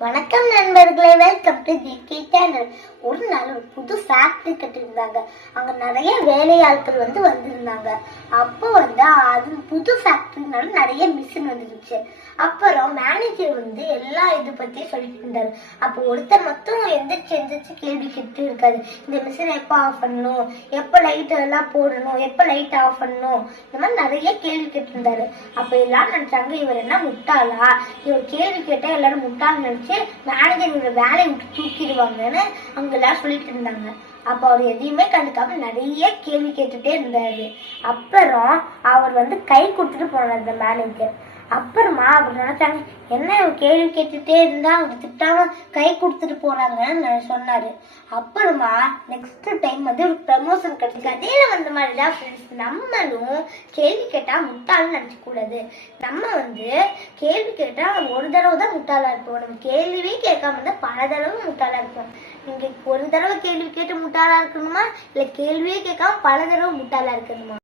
வணக்கம் நண்பர்களே, welcome to GK channel. ஒரு நாள் ஒரு புது ஃபேக்டரி கட்டிருந்தாங்க. அங்க நிறைய வேலையாட்கள் வந்திருந்தாங்க. அப்போ அது புது ஃபேக்டரினால நிறைய மிஷின் வந்துருச்சு. அப்புறம் மேனேஜர் எல்லா இது பத்தி சொல்லிட்டு இருந்தாரு. அப்போ ஒருத்தர் மட்டும் எந்திரிச்சு கேள்வி கேட்டு இருக்காரு. இந்த மிஷினை எப்போ ஆஃப் பண்ணணும், எப்போ லைட் எல்லாம் போடணும், எப்போ லைட் ஆஃப் பண்ணணும், இந்த மாதிரி நிறைய கேள்வி கேட்டு இருந்தாரு. அப்ப எல்லாரும் நினைச்சாங்க, இவர் என்ன முட்டாளா, இவர் கேள்வி கேட்டா எல்லாரும் முட்டாள் நினைச்சு மேனேஜர் வேலையை விட்டு தூக்கிடுவாங்கன்னு அவங்க எல்லாரும் சொல்லிட்டு இருந்தாங்க. அப்ப அவர் எதையுமே கண்டுக்காம நிறைய கேள்வி கேட்டுட்டே இருந்தாரு. அப்புறம் அவர் கை கொடுத்துட்டு போனார் அந்த மேனேஜர். அப்புறமா அவர் நினைச்சாங்க, என்ன கேள்வி கேட்டுட்டே இருந்தா அவர் திட்டாம கை கொடுத்துட்டு போறாங்கன்னு சொன்னாரு. அப்புறமா நெக்ஸ்ட் டைம் ஒரு ப்ரமோஷன் கிடைச்சு அதே வந்த மாதிரிதான் ஃப்ரெண்ட்ஸ், நம்மளும் கேள்வி கேட்டா முட்டாள்னு நினைச்ச கூடாது. நம்ம கேள்வி கேட்டா ஒரு தடவை தான் முட்டாளா இருப்போம். நம்ம கேள்வியே கேட்காம இருந்தா பல தடவை முட்டாளா இருப்போம். நீங்க ஒரு தடவை கேள்வி கேட்டு முட்டாளா இருக்கணுமா, இல்ல கேள்வியே கேட்காம பல தடவை முட்டாளா இருக்கணுமா?